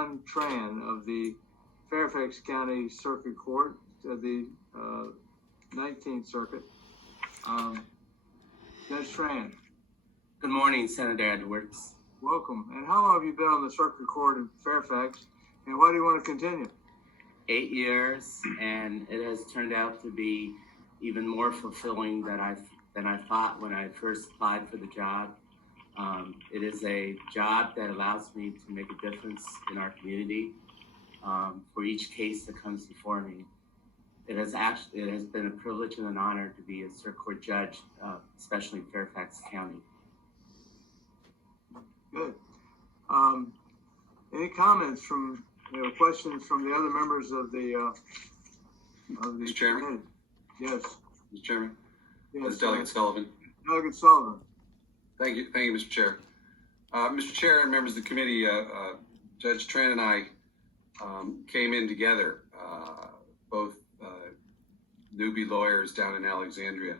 John Tran of the Fairfax County Circuit Court of the 19th Circuit. Judge Tran. Good morning, Senator Edwards. Welcome. And how long have you been on the Circuit Court in Fairfax, and why do you want to continue? 8 years, and it has turned out to be even more fulfilling than I thought when I first applied for the job. It is a job that allows me to make a difference in our community for each case that comes before me. It has been a privilege and an honor to be a circuit court judge, especially in Fairfax County. Good. Any comments from, questions from the other members of the Mr. Chairman? Yes. Mr. Chairman? Yes. Delegate Sullivan. Delegate Sullivan. Thank you, Mr. Chair. Mr. Chair and members of the committee, Judge Tran and I came in together, both newbie lawyers down in Alexandria.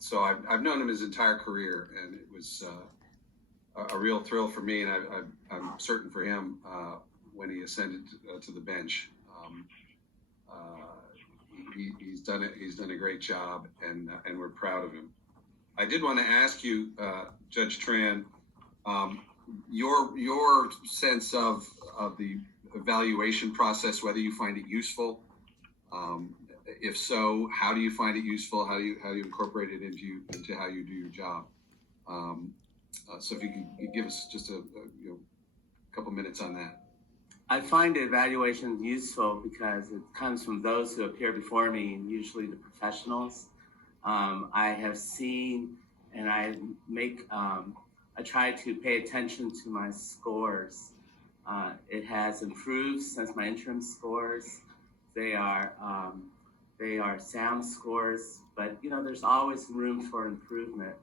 So I've known him his entire career, and it was a real thrill for me, and I'm certain for him when he ascended to the bench. He's done a great job, and we're proud of him. I did want to ask you, Judge Tran, your sense of the evaluation process, whether you find it useful. If so, how do you find it useful? How do you incorporate it into how you do your job? So if you could give us just a couple minutes on that. I find evaluation useful because it comes from those who appear before me, and usually the professionals. I have seen, and I try to pay attention to my scores. It has improved since my interim scores. They are sound scores, but there's always room for improvement.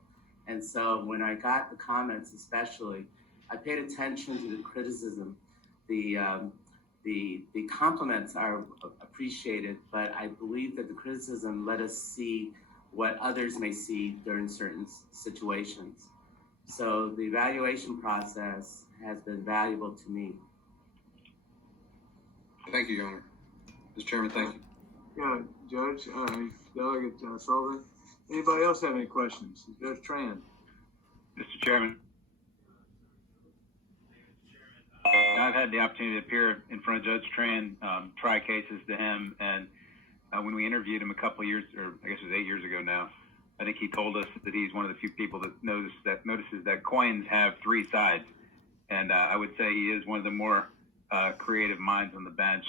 And so when I got the comments, especially, I paid attention to the criticism. The compliments are appreciated, but I believe that the criticism let us see what others may see during certain situations. So the evaluation process has been valuable to me. Thank you, Your Honor. Mr. Chairman, thank you. Yeah, Judge, Delegate Sullivan. Anybody else have any questions? Judge Tran. Mr. Chairman. I've had the opportunity to appear in front of Judge Tran, try cases to him, and when we interviewed him a couple of years, or I guess it was 8 years ago now, I think he told us that he's one of the few people that notices that coins have three sides, and I would say he is one of the more creative minds on the bench,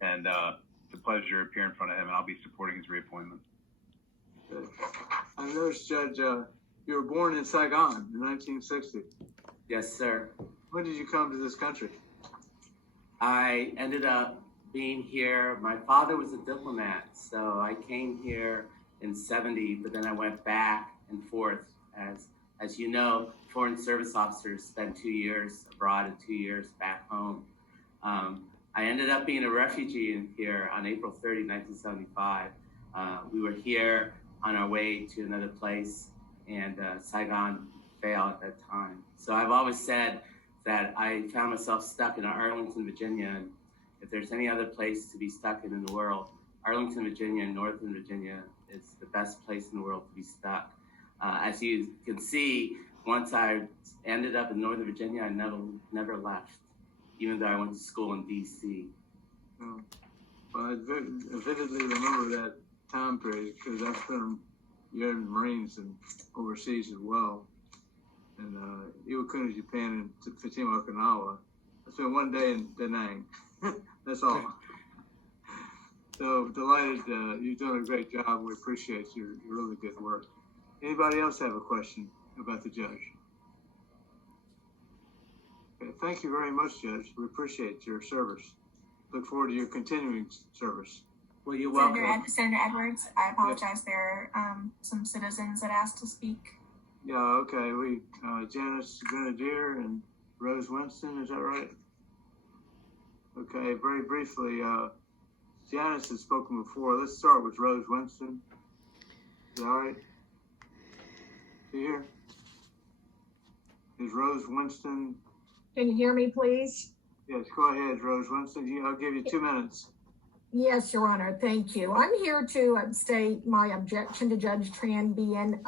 and it's a pleasure to appear in front of him, and I'll be supporting his reappointment. Good. I noticed, Judge, you were born in Saigon in 1960. Yes, sir. When did you come to this country? I ended up being here. My father was a diplomat, so I came here in 70, but then I went back and forth. As you know, foreign service officers spend 2 years abroad and 2 years back home. I ended up being a refugee in here on April 30, 1975. We were here on our way to another place, and Saigon failed at that time. So I've always said that I found myself stuck in Arlington, Virginia, and if there's any other place to be stuck in the world, Arlington, Virginia, and Northern Virginia is the best place in the world to be stuck. As you can see, once I ended up in Northern Virginia, I never left, even though I went to school in D.C. Oh. Well, I vividly remember that time period because I've been in the Marines and overseas as well. And Iwakuni, Japan, and Fukushima, Okinawa. I spent 1 day in Da Nang. That's all. So delighted. You're doing a great job. We appreciate your really good work. Anybody else have a question about the judge? Okay, thank you very much, Judge. We appreciate your service. Look forward to your continuing service. Well, you're welcome. Senator Edwards, I apologize. There are some citizens that asked to speak. Yeah, okay. We Janice Grenadier and Rose Winston, is that right? Okay, very briefly, Janice has spoken before. Let's start with Rose Winston. Is that all right? See here? Is Rose Winston? Can you hear me, please? Yes, go ahead, Rose Winston. I'll give you 2 minutes. Yes, Your Honor, thank you. I'm here to state my objection to Judge Tran being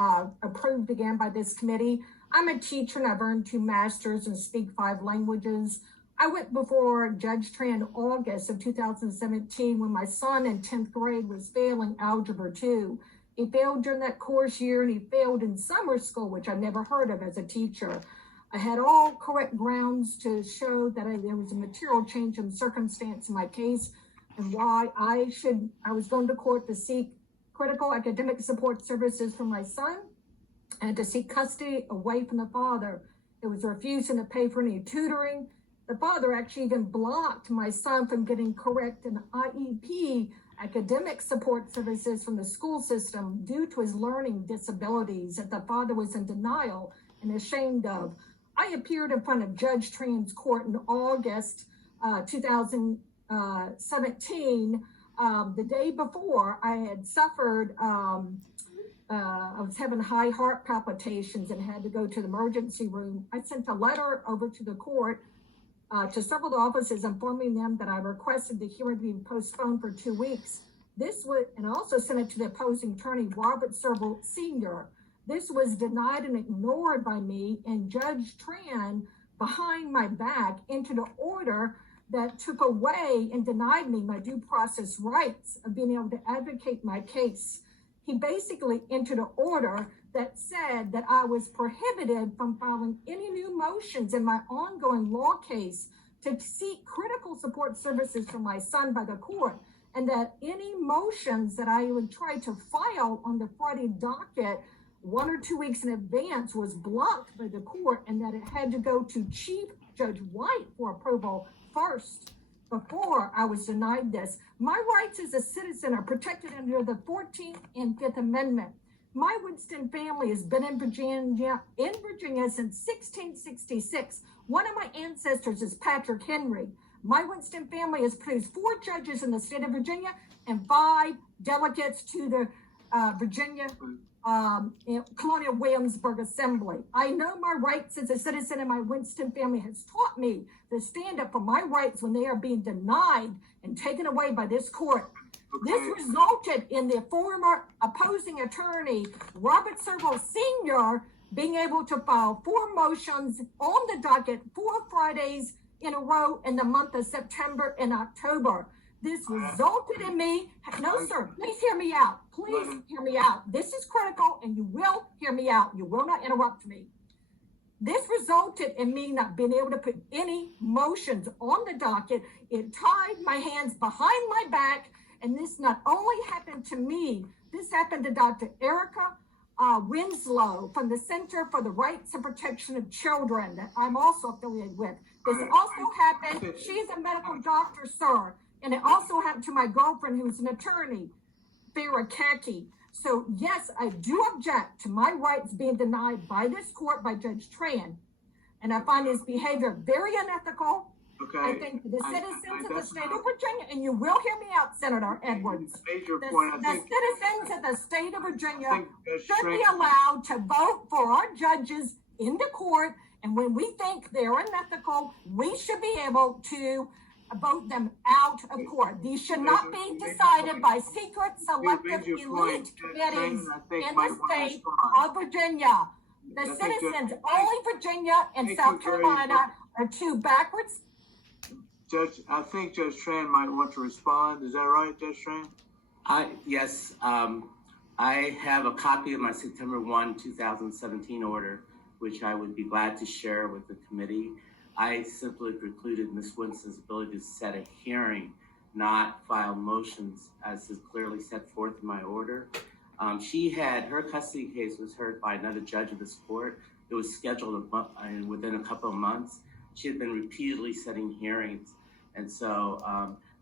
approved again by this committee. I'm a teacher and I've earned 2 masters and speak 5 languages. I went before Judge Tran in August of 2017 when my son in 10th grade was failing Algebra 2. He failed during that course year and he failed in summer school, which I never heard of as a teacher. I had all correct grounds to show that there was a material change in circumstance in my case and why I was going to court to seek critical academic support services for my son and to seek custody away from the father. It was refusing to pay for any tutoring. The father actually even blocked my son from getting correct and IEP academic support services from the school system due to his learning disabilities that the father was in denial and ashamed of. I appeared in front of Judge Tran's court in August 2017. The day before, I had suffered, I was having high heart palpitations and had to go to the emergency room. I sent a letter over to the court to several offices informing them that I requested the hearing be postponed for 2 weeks. And I also sent it to the opposing attorney, Robert Serval Sr. This was denied and ignored by me, and Judge Tran, behind my back, entered an order that took away and denied me my due process rights of being able to advocate my case. He basically entered an order that said that I was prohibited from filing any new motions in my ongoing law case to seek critical support services for my son by the court, and that any motions that I would try to file on the Friday docket 1 or 2 weeks in advance was blocked by the court, and that it had to go to Chief Judge White for approval first before I was denied this. My rights as a citizen are protected under the 14th and 5th Amendment. My Winston family has been in Virginia since 1666. One of my ancestors is Patrick Henry. My Winston family has produced 4 judges in the state of Virginia and 5 delegates to the Virginia Colonial Williamsburg Assembly. I know my rights as a citizen, and my Winston family has taught me to stand up for my rights when they are being denied and taken away by this court. This resulted in the former opposing attorney, Robert Serval Sr., being able to file 4 motions on the docket 4 Fridays in a row in the month of September and October. This resulted in me, no sir, please hear me out. Please hear me out. This is critical and you will hear me out. You will not interrupt me. This resulted in me not being able to put any motions on the docket. It tied my hands behind my back, and this not only happened to me, this happened to Dr. Erica Winslow from the Center for the Rights and Protection of Children that I'm also affiliated with. This also happened, she's a medical doctor, sir, and it also happened to my girlfriend who's an attorney, Farah Kaki. So yes, I do object to my rights being denied by this court, by Judge Tran, and I find his behavior very unethical. Okay. I think the citizens of the state of Virginia, and you will hear me out, Senator Edwards, the citizens of the state of Virginia should be allowed to vote for our judges in the court, and when we think they're unethical, we should be able to vote them out of court. These should not be decided by secret, selective, elite committees in the state of Virginia. The citizens, only Virginia and South Carolina are 2 backwards. Judge, I think Judge Tran might want to respond. Is that right, Judge Tran? Yes, I have a copy of my September 1, 2017 order, which I would be glad to share with the committee. I simply precluded Ms. Winston's ability to set a hearing, not file motions, as is clearly set forth in my order. Her custody case was heard by another judge of this court. It was scheduled within a couple of months. She had been repeatedly setting hearings. And so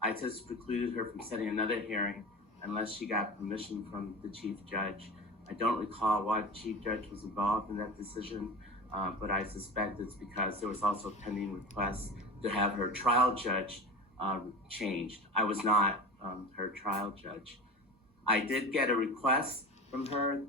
I just precluded her from setting another hearing unless she got permission from the chief judge. I don't recall why the chief judge was involved in that decision, but I suspect it's because there was also a pending request to have her trial judge changed. I was not her trial judge. I did get a request from her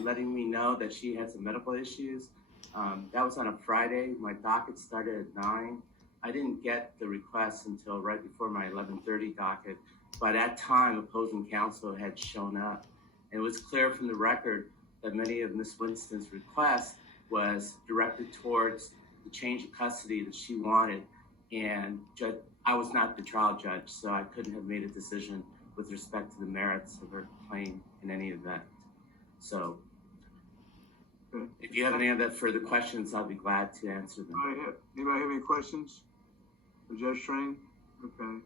letting me know that she had some medical issues. That was on a Friday. My docket started at 9. I didn't get the request until right before my 11:30 docket. By that time, opposing counsel had shown up. And it was clear from the record that many of Ms. Winston's requests was directed towards the change of custody that she wanted. And I was not the trial judge, so I couldn't have made a decision with respect to the merits of her claim in any event. So if you have any other further questions, I'll be glad to answer them. Anybody have any questions for Judge Tran? Okay.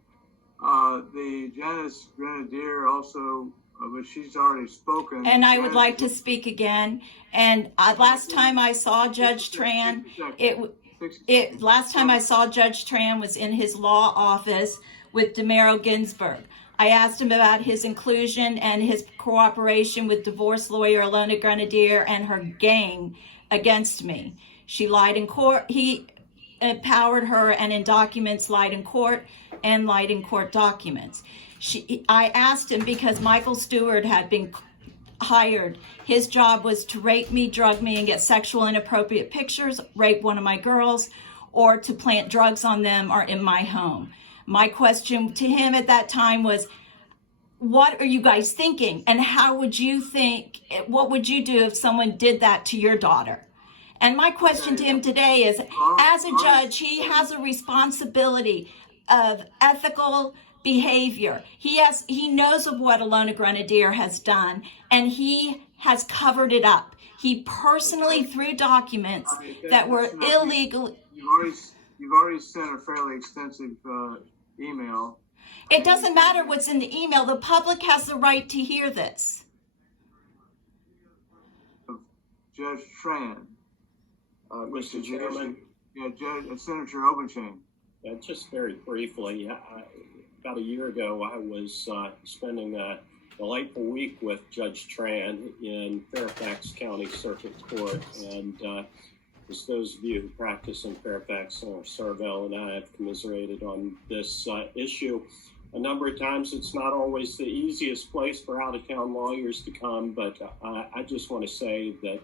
The Janice Grenadier also, but she's already spoken. And I would like to speak again. And last time I saw Judge Tran, last time I saw Judge Tran was in his law office with DiMuro Ginsberg. I asked him about his inclusion and his cooperation with divorce lawyer Ilona Grenadier and her gang against me. She lied in court. He empowered her and in documents lied in court and lied in court documents. I asked him because Michael Stewart had been hired. His job was to rape me, drug me, and get sexual inappropriate pictures, rape one of my girls, or to plant drugs on them or in my home. My question to him at that time was, what are you guys thinking? And how would you think, what would you do if someone did that to your daughter? And my question to him today is, as a judge, he has a responsibility of ethical behavior. He knows of what Ilona Grenadier has done, and he has covered it up. He personally threw documents that were illegal. You've already sent a fairly extensive email. It doesn't matter what's in the email. The public has the right to hear this. Judge Tran. Mr. Chairman. Yeah, Senator Obenchain. Just very briefly, about a year ago, I was spending a delightful week with Judge Tran in Fairfax County Circuit Court. And as those of you who practice in Fairfax, Sarvell and I have commiserated on this issue a number of times. It's not always the easiest place for out-of-town lawyers to come, but I just want to say that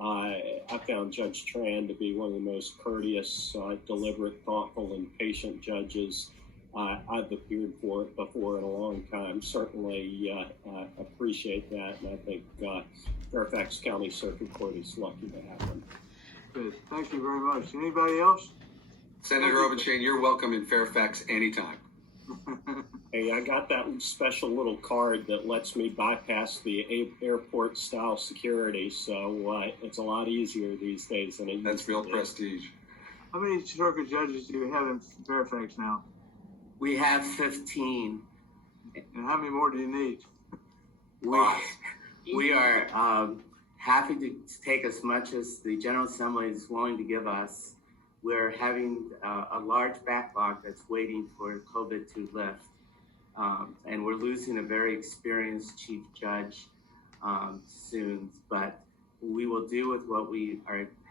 I found Judge Tran to be one of the most courteous, deliberate, thoughtful, and patient judges I've appeared for before in a long time. Certainly appreciate that, and I think Fairfax County Circuit Court is lucky to have him. Good. Thank you very much. Anybody else? Senator Obenchain, you're welcome in Fairfax anytime. Hey, I got that special little card that lets me bypass the airport-style security, so it's a lot easier these days than it used to be. That's real prestige. How many circuit judges do you have in Fairfax now? We have 15. And how many more do you need? We are happy to take as much as the General Assembly is willing to give us. We're having a large backlog that's waiting for COVID to lift. And we're losing a very experienced chief judge soon, but we will deal with what we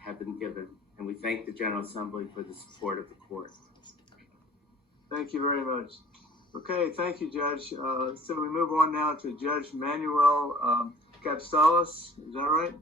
have been given. And we thank the General Assembly for the support of the court. Thank you very much. Okay, thank you, Judge. So we move on now to Judge Manuel Capsalis. Is that right?